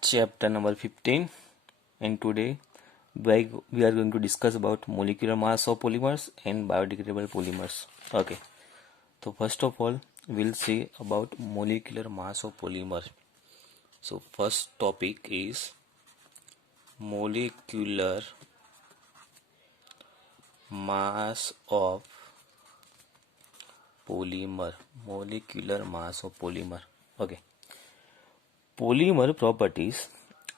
chapter number 15, and today we are going to discuss about molecular mass of polymers and biodegradable polymers. Okay, so first of all we'll see about molecular mass of polymer. So first topic is molecular mass of polymer. Molecular mass of polymer. Okay, polymer properties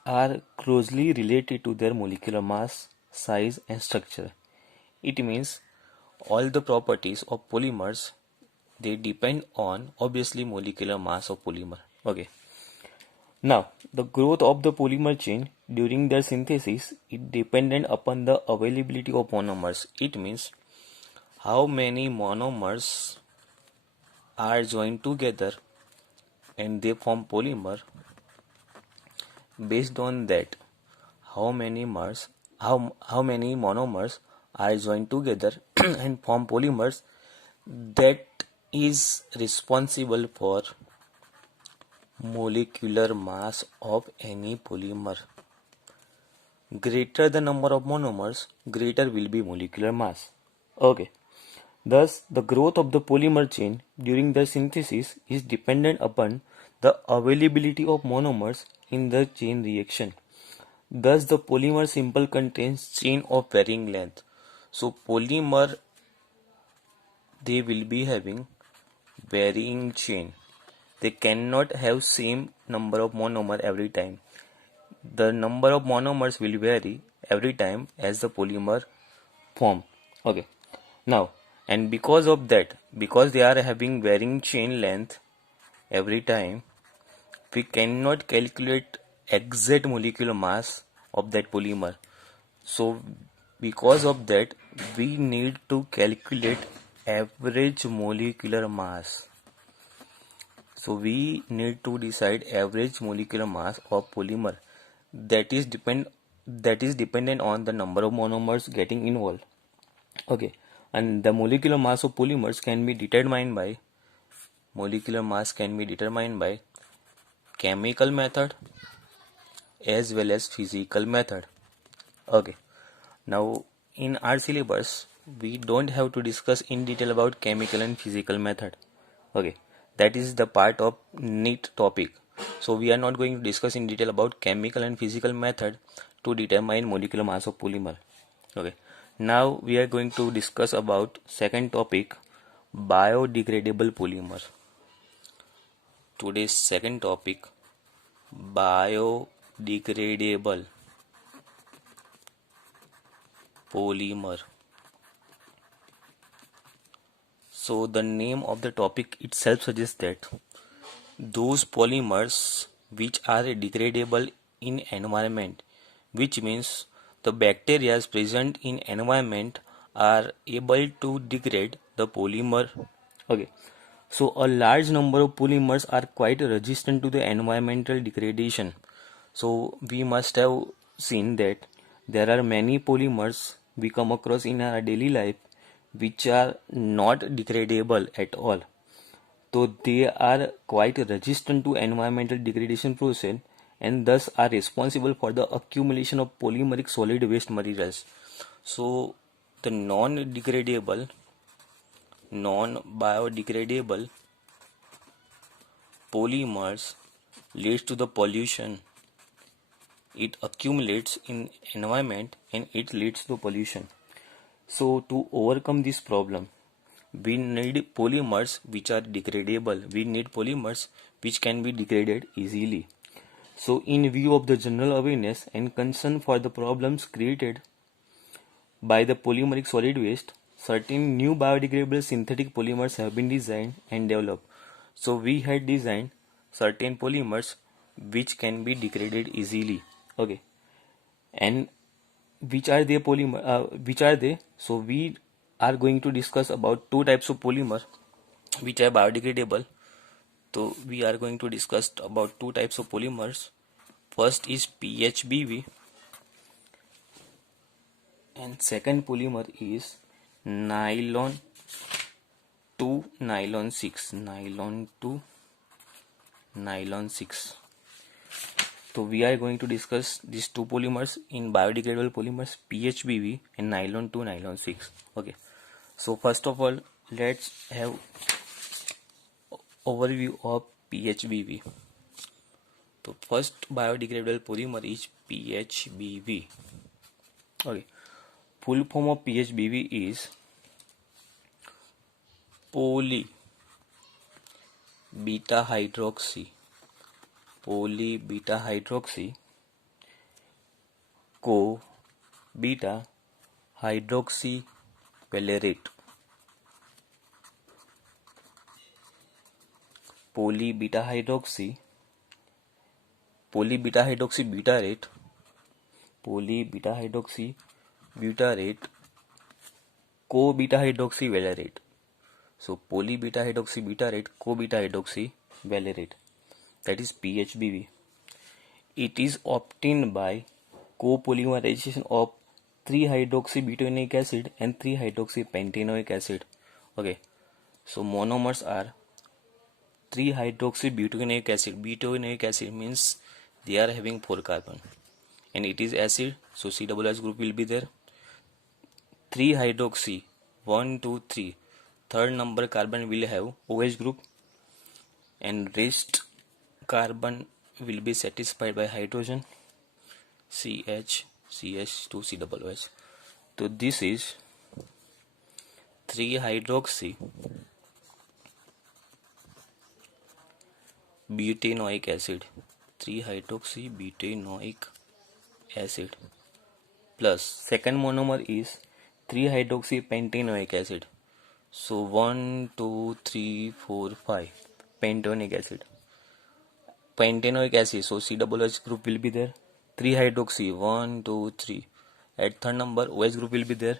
are closely related to their molecular mass, size and structure. It means all the properties of polymers, they depend on obviously molecular mass of polymer. Okay. Now, the growth of the polymer chain during their synthesis is dependent upon the availability of monomers. It means how many monomers are joined together and they form polymer. Based on that, how many monomers are joined together and form polymers, that is responsible for molecular mass of any polymer. Greater the number of monomers, greater will be molecular mass. Okay. Thus, the growth of the polymer chain during the synthesis is dependent upon the availability of monomers in the chain reaction. Thus, the polymer symbol contains chain of varying length. So, polymer, they will be having varying chain. They cannot have same number of monomer every time. The number of monomers will vary every time as the polymer form. Okay. Now, and because of that, because they are having varying chain length every time, we cannot calculate exact molecular mass of that polymer. So because of that, we need to calculate average molecular mass. So we need to decide average molecular mass of polymer that is dependent on the number of monomers getting involved. Okay, and the molecular mass of polymers can be determined by chemical method as well as physical method. Okay, now in our syllabus we don't have to discuss in detail about chemical and physical method. Okay, that is the part of NEET topic. So we are not going to discuss in detail about chemical and physical method to determine molecular mass of polymer. Okay, now we are going to discuss about second topic, biodegradable polymer. Today's second topic, biodegradable polymer. So the name of the topic itself suggests that those polymers which are degradable in environment, which means the bacteria present in environment are able to degrade the polymer. Okay, so a large number of polymers are quite resistant to the environmental degradation. So we must have seen that there are many polymers we come across in our daily life which are not degradable at all. So they are quite resistant to environmental degradation process and thus are responsible for the accumulation of polymeric solid waste materials. So the non-biodegradable polymers leads to the pollution. It accumulates in environment and it leads to pollution. So to overcome this problem, we need polymers which are degradable. We need polymers which can be degraded easily. So in view of the general awareness and concern for the problems created by the polymeric solid waste, certain new biodegradable synthetic polymers have been designed and developed. So we had designed certain polymers which can be degraded easily. Okay, and which are they? So we are going to discuss about two types of polymer which are biodegradable. So we are going to discuss about two types of polymers. First is PHBV and second polymer is nylon 2 nylon 6. So we are going to discuss these two polymers in biodegradable polymers, PHBV and nylon 2 nylon 6. Okay, so first of all, let's have overview of PHBV. So first biodegradable polymer is PHBV. Okay, full form of PHBV is poly beta hydroxy co beta hydroxy valerate. Poly beta hydroxy butyrate, poly beta hydroxy butyrate co beta hydroxy valerate. So poly beta hydroxy butyrate co beta hydroxy valerate, that is PHBV. It is obtained by copolymerization of 3-hydroxybutanoic acid and 3-hydroxypentanoic acid. Okay, so monomers are 3-hydroxybutanoic acid. Butanoic acid means they are having 4 carbon and it is acid, so COOH group will be there. 3-hydroxy 1 2 3, third number carbon will have OH group and rest carbon will be satisfied by hydrogen CH CH2 COOH. So this is 3-hydroxy butanoic acid, 3-hydroxy butanoic acid plus second monomer is 3-hydroxypentanoic acid. So 1 2 3 4 5 pentanoic acid. Pentanoic acid, so COOH group will be there. 3-hydroxy 1 2 3, at third number OH group will be there.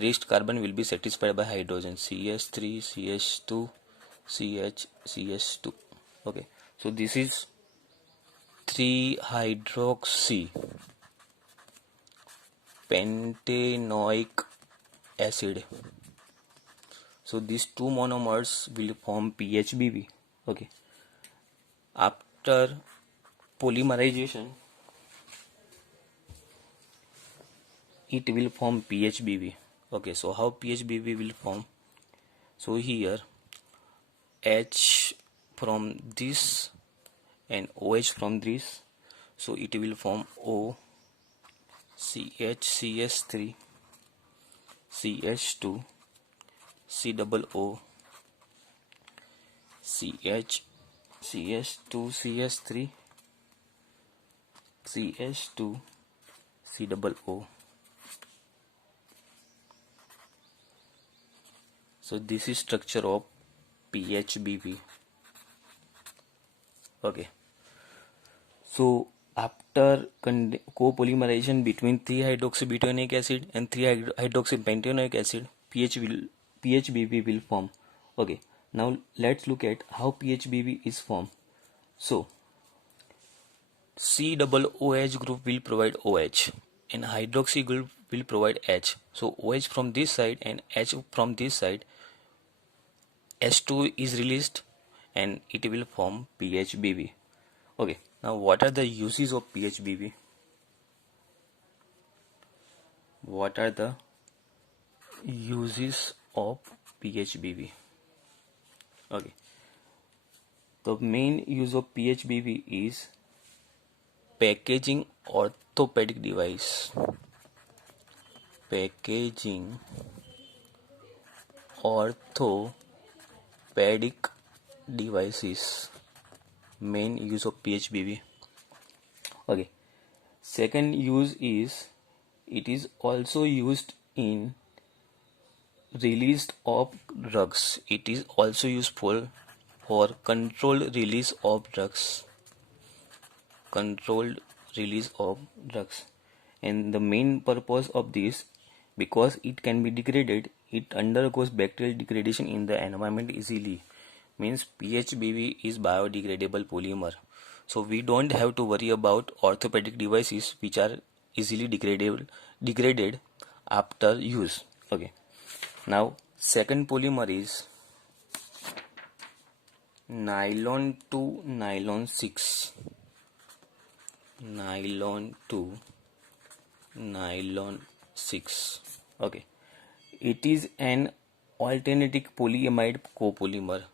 Rest carbon will be satisfied by hydrogen CH3 CH2 CH CH2. Okay, so this is 3-hydroxy pentanoic acid. So these two monomers will form PHBV. Okay, after polymerization it will form PHBV. Okay, so how PHBV will form? So here H from this and OH from this, so it will form O CH CH3 CH2 COO CH CH2 CH3 CH2 COO. So this is structure of PHBV. Okay, so after copolymerization between 3-hydroxybutanoic acid and 3-hydroxypentanoic acid, PHBV will form. Okay, now let's look at how PHBV is formed. So COOH group will provide OH and hydroxy group will provide H. So OH from this side and H from this side, H2 is released and it will form PHBV. Okay, now what are the uses of PHBV? What are the uses of PHBV? Okay, the main use of PHBV is packaging orthopedic device. Packaging orthopedic devices. Main use of PHBV. Okay, second use is it is also used in release of drugs. It is also useful for controlled release of drugs. Controlled release of drugs. And the main purpose of this, because it can be degraded, it undergoes bacterial degradation in the environment easily. Means PHBV is biodegradable polymer. So we don't have to worry about orthopedic devices which are easily degraded after use. Okay. Now second polymer is nylon 2 nylon 6. nylon 2, nylon 6. Okay, it is an alternating polyamide copolymer.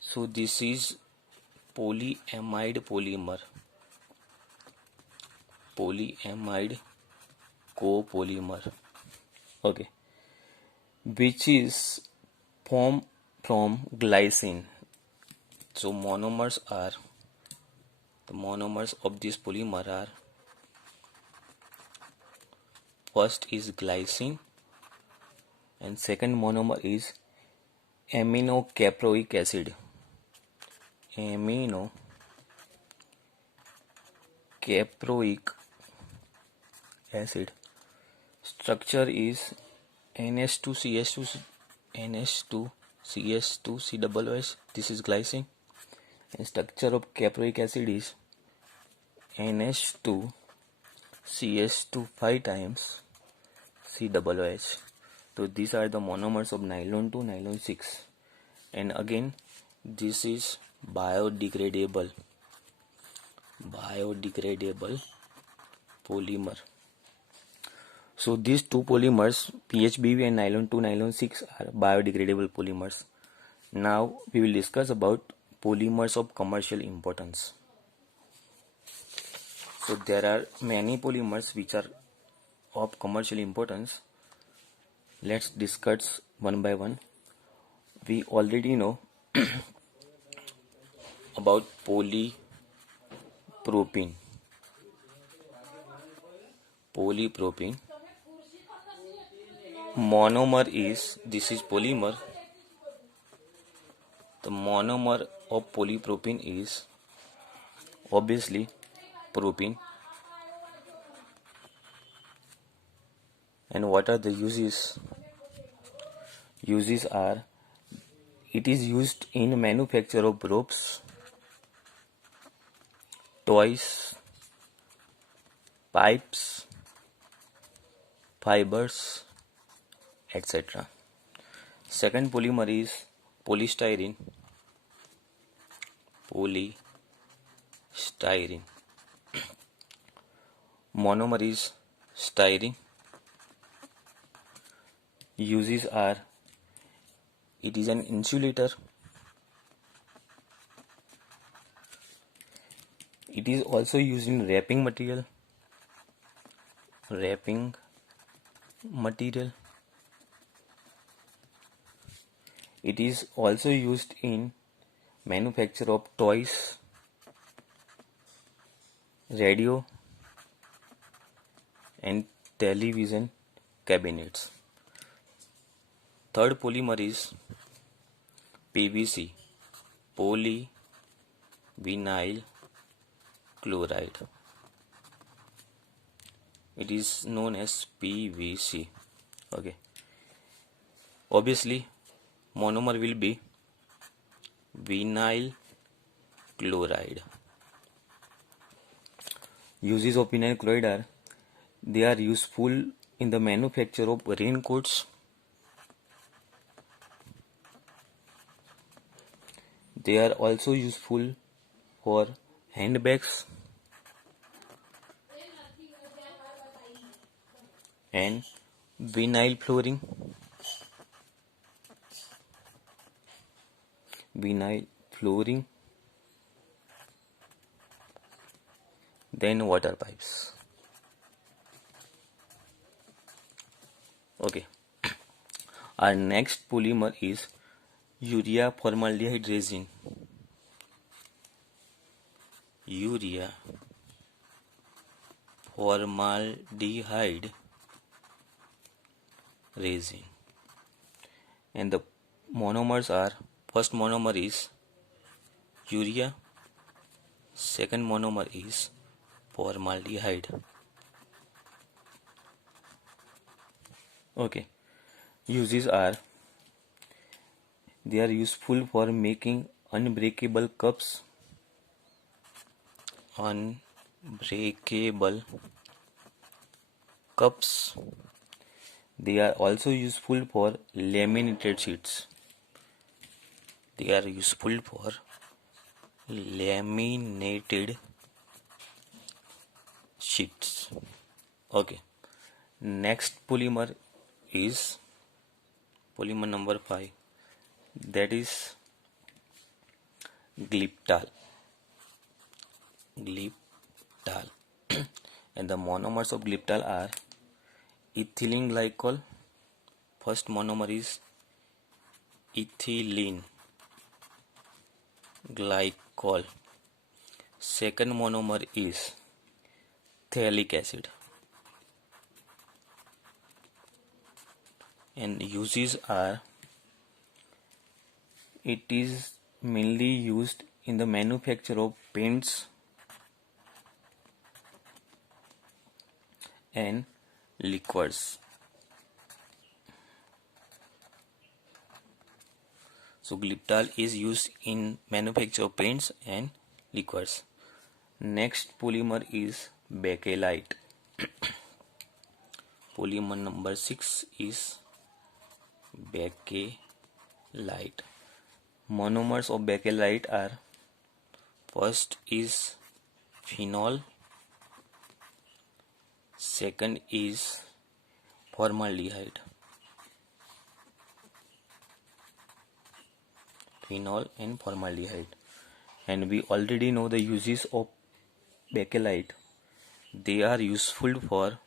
So this is polyamide copolymer. Okay, which is formed from glycine. So the monomers of this polymer are, first is glycine and second monomer is aminocaproic acid. Aminocaproic acid. Structure is NH2CH2 NH2CH2COOH. This is glycine. And structure of caproic acid is NH2CH2 5 times COOH. So these are the monomers of nylon 2, nylon 6. And again, this is biodegradable polymer. So these two polymers, PHBV and nylon 2, nylon 6, are biodegradable polymers. Now we will discuss about polymers of commercial importance. So there are many polymers which are of commercial importance. Let's discuss one by one. We already know about polypropene. Monomer is, this is polymer. The monomer of polypropene is obviously propene. And what are the uses? Uses are, it is used in manufacture of ropes, toys, pipes, fibers, etc. Second polymer is polystyrene. Monomer is styrene. Uses are, it is an insulator. It is also used in wrapping material. It is also used in manufacture of toys, radio and television cabinets. Third polymer is PVC, polyvinyl chloride. It is known as PVC. Okay. Obviously, monomer will be vinyl chloride. Uses of vinyl chloride are, they are useful in the manufacture of raincoats. They are also useful for handbags and vinyl flooring. Then water pipes. Okay. Our next polymer is urea formaldehyde resin. Urea formaldehyde resin. And the monomers are, first monomer is urea, second monomer is formaldehyde. Okay. Uses are, they are useful for making unbreakable cups. They are also useful for laminated sheets. sheets. Okay. Next polymer is polymer number 5, that is glyptal. Glyptal. And the monomers of glyptal are ethylene glycol. First monomer is ethylene glycol. Second monomer is phthalic acid. And uses are, it is mainly used in the manufacture of paints and liquors. So glyptal is used in manufacture of paints and liquors. Next polymer is bakelite. Polymer number 6 is bakelite. Monomers of bakelite are, first is phenol, second is formaldehyde. Phenol and formaldehyde. And we already know the uses of bakelite. They are useful for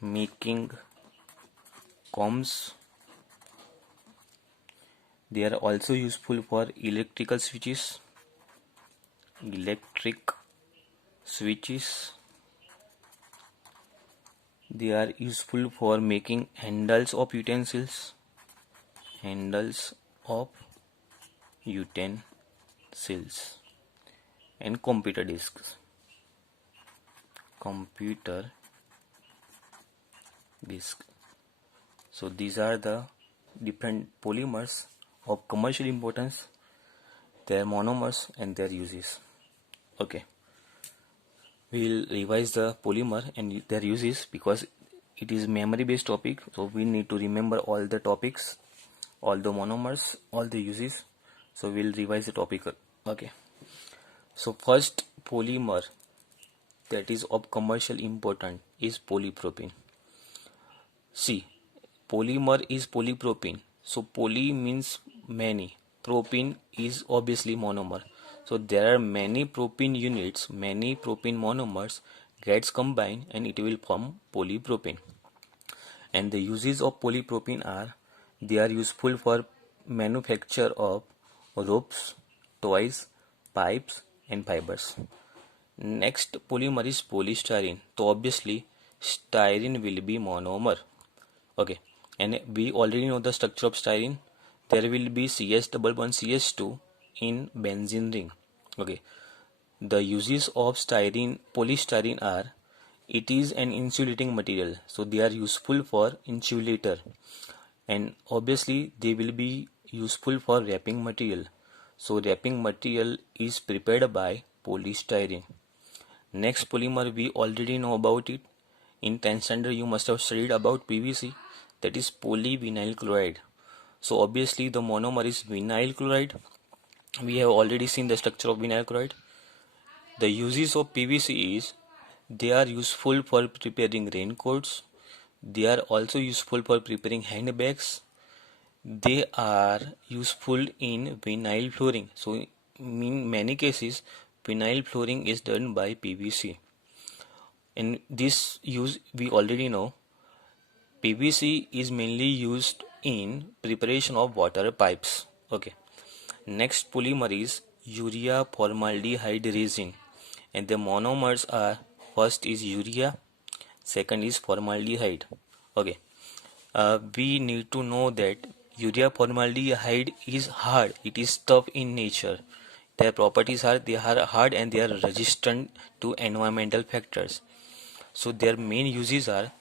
making combs. They are also useful for electric switches. They are useful for making handles of utensils. And computer disks. So these are the different polymers of commercial importance, their monomers and their uses. Okay, we'll revise the polymer and their uses because it is memory based topic, so we need to remember all the topics, all the monomers, all the uses. So we'll revise the topic. Okay, so first polymer that is of commercial importance is polypropylene. See, polymer is polypropylene. So poly means many, propene is obviously monomer. So there are many propene units, many propene monomers gets combined and it will form polypropylene. And the uses of polypropylene are, they are useful for manufacture of ropes, toys, pipes and fibers. Next polymer is polystyrene. So obviously styrene will be monomer. Okay, and we already know the structure of styrene. There will be CS double bond CS2 in benzene ring. Okay, the uses of polystyrene are, it is an insulating material, so they are useful for insulator, and obviously they will be useful for wrapping material. So wrapping material is prepared by polystyrene. Next polymer we already know about it. In 10th standard you must have studied about PVC, that is polyvinyl chloride. So obviously the monomer is vinyl chloride. We have already seen the structure of vinyl chloride. The uses of PVC is, they are useful for preparing raincoats. They are also useful for preparing handbags. They are useful in vinyl flooring. So in many cases vinyl flooring is done by PVC. In this use we already know PVC is mainly used in preparation of water pipes. Okay. Next polymer is urea formaldehyde resin, and the monomers are, first is urea, second is formaldehyde. Okay. We need to know that urea formaldehyde is hard, it is tough in nature. Their properties are, they are hard and they are resistant to environmental factors. So their main uses are,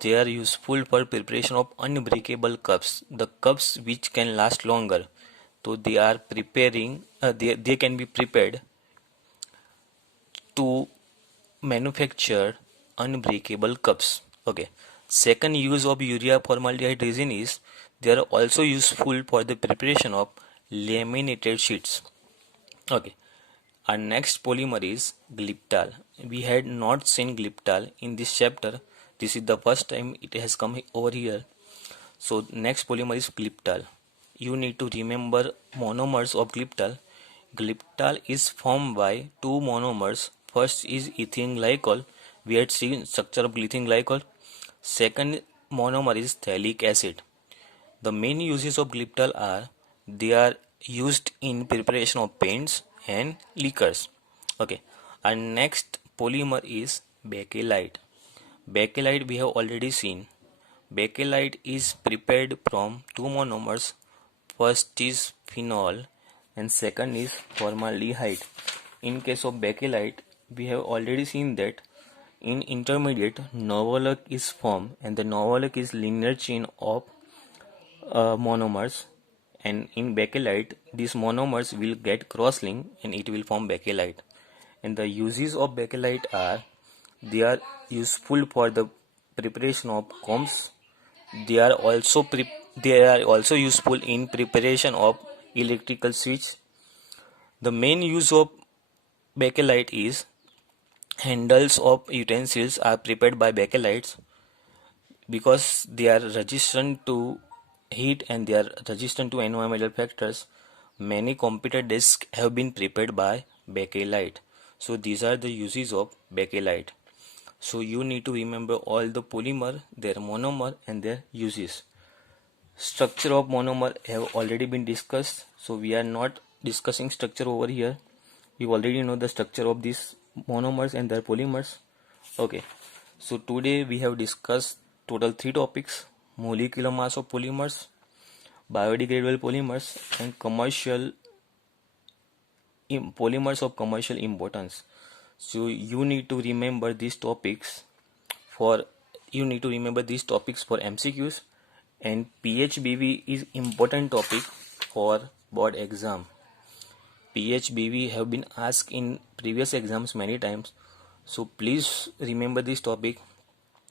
they are useful for preparation of unbreakable cups, the cups which can last longer. So they are preparing, they can be prepared to manufacture unbreakable cups. Okay. Second use of urea formaldehyde resin is, they are also useful for the preparation of laminated sheets. Okay. Our next polymer is glyptal. We had not seen glyptal in this chapter. This is the first time it has come over here. So next polymer is glyptal. You need to remember monomers of glyptal. Glyptal is formed by two monomers. First is ethylene glycol. We had seen structure of ethylene glycol. Second monomer is phthalic acid. The main uses of glyptal are they are used in preparation of paints and liquors. Okay. Our next polymer is bakelite. Bakelite we have already seen. Bakelite is prepared from two monomers. First is phenol and second is formaldehyde. In case of bakelite, we have already seen that in intermediate, Novolac is formed, and the Novolac is linear chain of monomers, and in bakelite these monomers will get cross-linked and it will form bakelite. And the uses of bakelite are they are useful for the preparation of comps. They are also useful in preparation of electrical switch. The main use of bakelite is handles of utensils are prepared by bakelites because they are resistant to heat and they are resistant to environmental factors. Many computer desks have been prepared by bakelite. So these are the uses of bakelite. So you need to remember all the polymer, their monomer and their uses. Structure of monomer have already been discussed, so we are not discussing structure over here. You already know the structure of these monomers and their polymers. Okay, so today we have discussed total 3 topics: molecular mass of polymers, biodegradable polymers, and polymers of commercial importance. So you need to remember these topics for MCQs, and PHBV is important topic for board exam. PHBV have been asked in previous exams many times, so please remember this topic.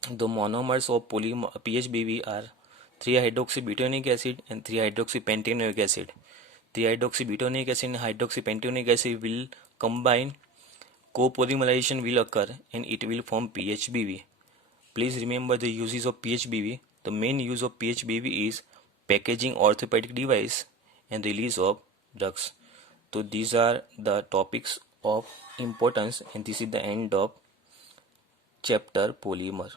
The monomers of PHBV are 3-hydroxybutanoic acid and 3-hydroxypentanoic acid. 3-hydroxybutanoic acid and hydroxypentanoic acid will combine, copolymerization will occur and it will form PHBV. Please remember the uses of PHBV. The main use of PHBV is packaging orthopedic device and release of drugs. So these are the topics of importance, and this is the end of chapter polymer.